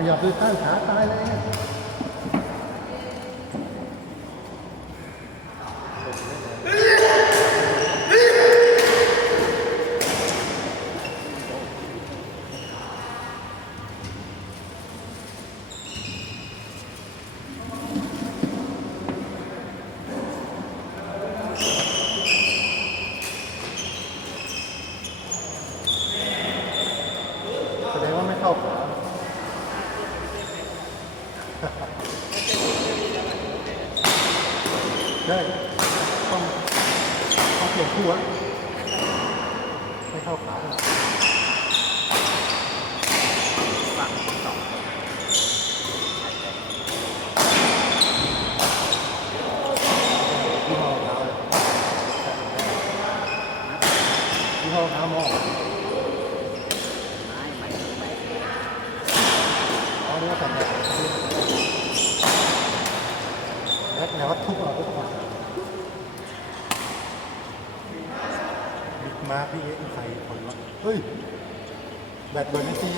ขยับด้วยข้างขาตายเลยเนี่ย แสดงว่าไม่เข้าขา ใช่ต้องต้องเปลี่ยนคู่อะไม่เข้าขาเลยยี่ห้อรองเท้าเลยยี่ห้อรองเท้ามองอ๋อนี่ก็ทำ แบบแล้วแนวว่าทุบเราทุกคนบิ๊กมาร์พี่เอ็กใครคนวะเฮ้ย แบตเบอร์นไม่ซี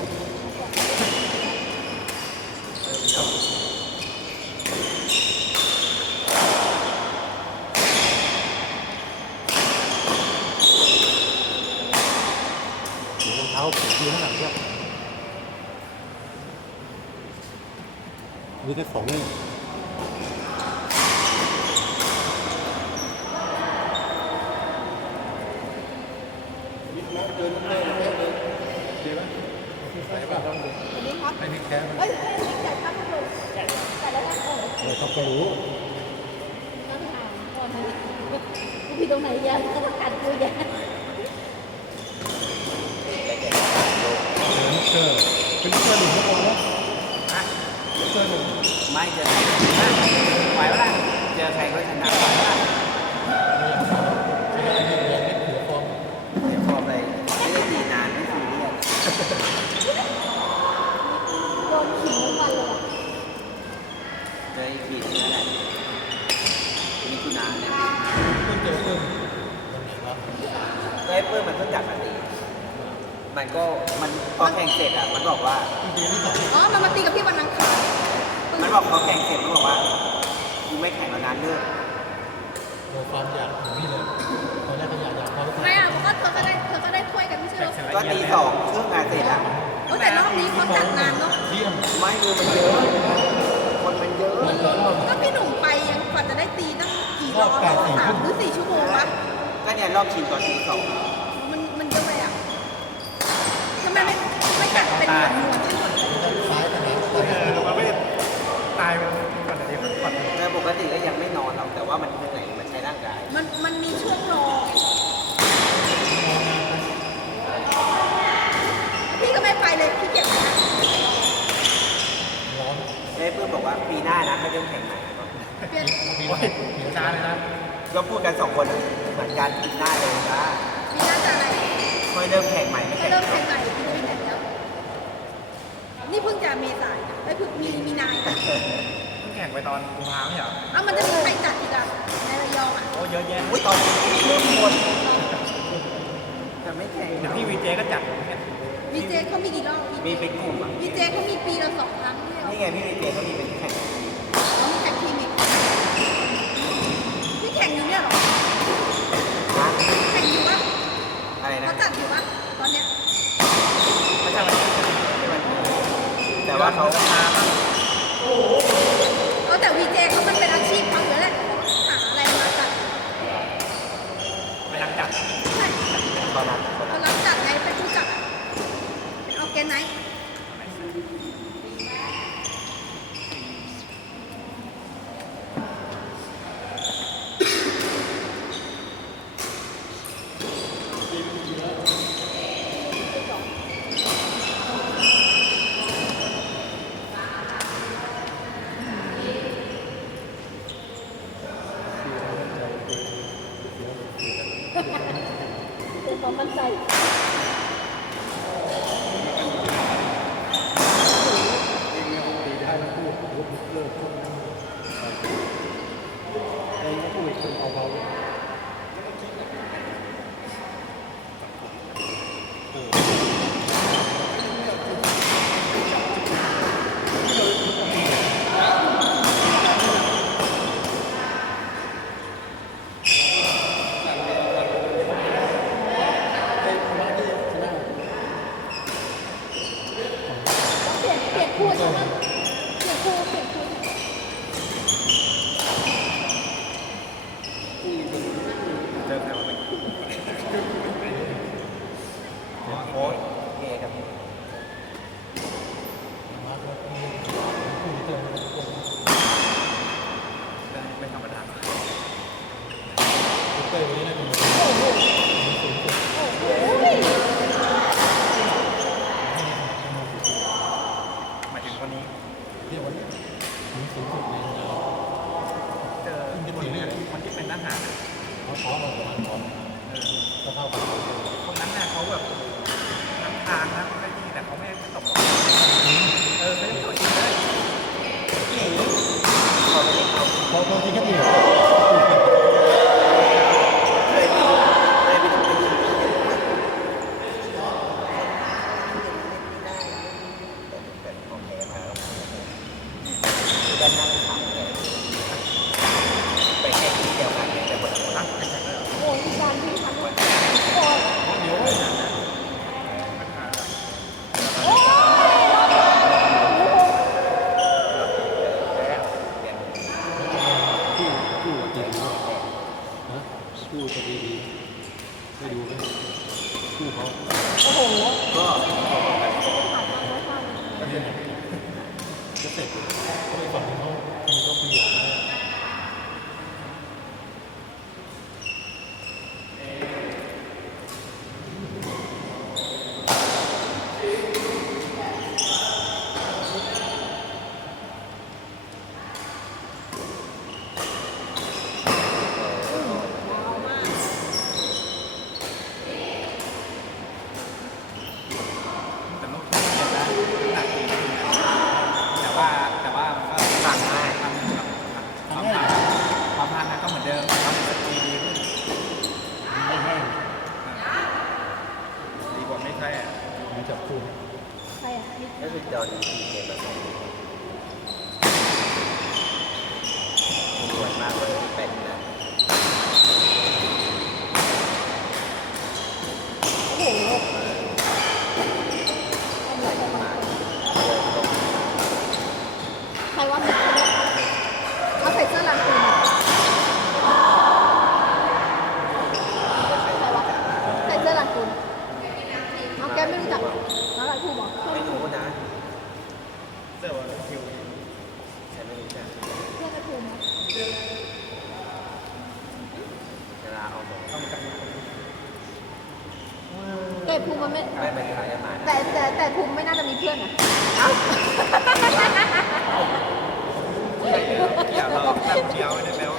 เดี๋ยวรองเท้ายืนข้างหลังเทียบ มีแค่สองนี่ ไม่มีแค่เฮ้ยเฮ้ยจ่ายค่าพัดลมจ่ายแล้วนะเออเออเขาก็รู้ต้องถามก่อนนะกูผิดตรงไหนยังต้องกันกูยังมิกเกอเป็นเกอหนึ่งก็พอแล้วเกอหนึ่งไม่เจอใครไหวปะล่ะเจอใครก็ชนะไหวปะล่ะ ใช่ไหมอันนี้เรียนเล็กเหลือฟอร์ม เดี๋ยวพอไปไม่ได้ดีนานไม่ซีเรียส โดนขิงทุกวันเลยอะ เจออีกทีนี่แหละมีกุนานเนี่ยเพิ่งเจอเพิ่งวันไหนวะก็ไอ้เปิ้ลมันเพิ่งจับมาตีมันก็มันพอแข่งเสร็จอะมันบอกว่าจริงๆไม่ต่ออ๋อมันมาตีกับพี่วันนังคารมันบอกพอแข่งเสร็จมันบอกว่ากูไม่แข่งแล้วนานเลิกโดยความอยากของพี่เลยตอนแรกก็อยากอยากพอแล้วไม่อะเพราะว่าเธอก็ได้เธอก็ได้ถ้วยกันไม่ใช่เหรอก็ตีสองครึ่งงานเสร็จอะโอ้แต่รอบนี้เขาจัดนานเนาะเยี่ยมไม่มือมันเยอะ ก็พี่หนุ่มไปยังกว่าจะได้ตีตั้งกี่รอบสามหรือสี่ชั่วโมงวะก็เนี่ยรอบชิงก่อนตีสอง มันมันเยอะไปอะทำไมไม่ไม่จัดเป็นหมวดหมู่ให้หมดเลย ซ้ายขนาดตอนนี้ มันไม่ตายมันก่อนแต่เดี๋ยวมันก่อน แต่ปกติก็ยังไม่นอนหรอกแต่ว่ามันเหนื่อยมันใช้ร่างกาย มันมันมีช่วงรอพี่ก็ไม่ไปเลยพี่เกียจไปนะ ร้อน เอ้ยเพื่อนบอกว่าปีห น้านะให้เริ่มแข่งใหม่ก่อนเปลี่ยนมีโอ้ร้ยอนช้าเลยนะก็พูดกันสองคนอะเหมือนกันปีหน้าเลยนะมีน่าจะอะไรค่อยเริ่มแข่งใหม่ไม่ก็แข่งเริ่มแข่งใหม่ปีนี้แข่งแล้ว นี่เพิ่งจะเมษายนไอ้ยเพิ่งมีมีนายนเพิ่งแข่งไปตอนกุมภาไม่ใช่เหรอเอ้ามันจะมีใครจัดอีกอะในระยองอะโอ้เยอะแยะอุ้ยตอนนี้เริ่มหมดแต่ไม่แข่งเดี๋ยวพี่วีเจก็จัดเนี่ยวีเจเขามีกี่รอบมีเป็นกลุ่มอะวีเจเขามีปีละสองครั้งไม่ใช่เหรอ นี่ไงพี่วีเจก็มีเป็นแข่ง เขามีแข่งทีมอีกพี่แข่งอยู่เนี่ยเหรอ นะ แข่งอยู่ปะ อะไรนะ เขาจัดอยู่ปะ ตอนเนี้ยไม่ใช่วันนี้แต่ว่าเขาจะมาบ้างเออแต่วีเจเขามันเป็นอาชีพเขาอยู่แล้วแหละเขาหาอะไรมาจัดไปรังจัดใช่ตอนนั้นตอนเขานั้นรับจัดไงเป็นผู้จัดอะเป็นออร์แกไนซ์ ความมั่นใจตีได้แล้วพูดลบเลิกพวกนั้นไอ้ผู้อีกคนเอาเบา point. Pablo DiCaprio. มีจับคู่ใครอะนี่ก็คือจอดีทีเกมแบบนี้สวยมากเลยเป็นนะ โอ้โหใครว่ามีคนเนี่ยเอาใส่เสื้อลายปืนใครวะใส่เสื้อลายปืนเอาแกไม่รู้จักเหรอแล้วลายภูมิเหรอ ไม่รู้นะ เสื้อว่าคิว ฉันไม่รู้จัก เพื่อนลายภูมิเหรอ เวลาเอาตรง ต้องจับ แต่ ภูมิมันไม่ไม่เป็นไรมาแต่แต่แต่ภูมิไม่น่าจะมีเพื่อนอะอย่าเราแบบเดียวได้แล้ว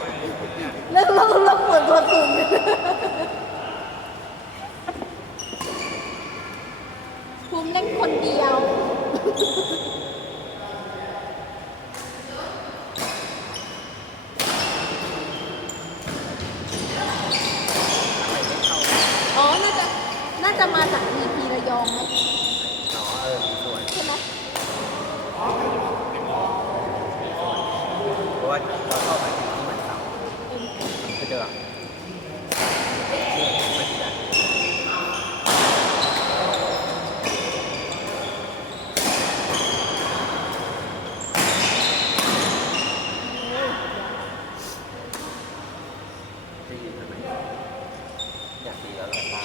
เนี่ยเลิกเลิกเลิกเปิดตัวสูงภูมิเล่นคนเดียว อ๋อ น่าจะ น่าจะมาจาก EP ระยองไหม อ๋อเออมีส่วน ใช่ไหม เพราะ ว่าเราเข้าไปที่เหมือนเสาก็เจอไม่ติดกันจะยืนทำไมอยากดีแล้วหรอตา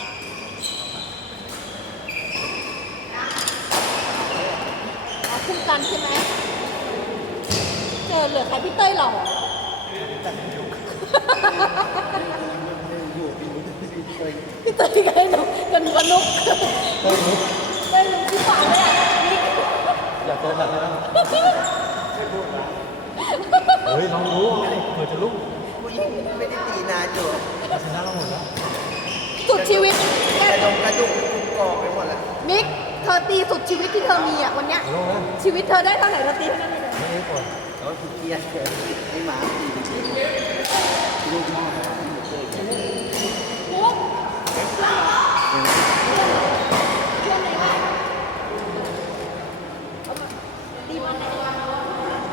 อ๋อคู่กันใช่ไหม เจอเหลือใครพี่เต้ยหล่อพี่เต้ยไงหนูกันกนุกเต้ยนุ๊กเต้ยลุงที่ฝังเลยอะนี่อยากเจอแบบนี้นะเฮ้ยน้องรู้เผื่อจะลุกผู้หญิงไม่ได้ตีนานอยู่ชนะเราหมดแล้วสุดชีวิตกระดงกระดุกทุกกองไปหมดแล้วมิกเธอตีสุดชีวิตที่เธอมีอะวันเนี้ยชีวิตเธอได้เท่าไหร่เธอตีเท่านั้นเลยไม่ได้ก่อน แล้วคือเครียดเกินให้หมาตีไปกินลูกหม้อที่อยู่เคยกินปุ๊บเพื่อนไหนวะเอามาตีวันไหน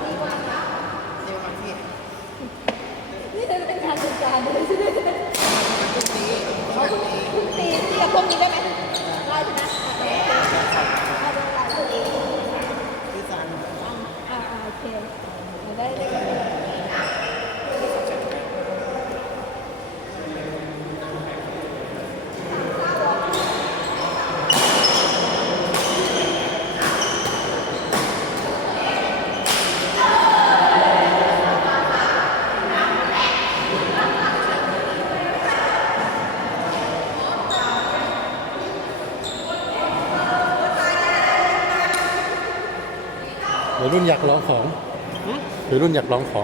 ตีวันไหนเดี๋ยวมาที่นี่เป็นการจัดการเลยใช่ไหมเขาเพิ่งตีตีกับพวกนี้ได้ไหมได้ใช่ไหมได้ได้ได้ ที่ซัน อ่าอ่าโอเคได้ได้ รุ่นอยากลองของวัยรุ่นอยากลองของ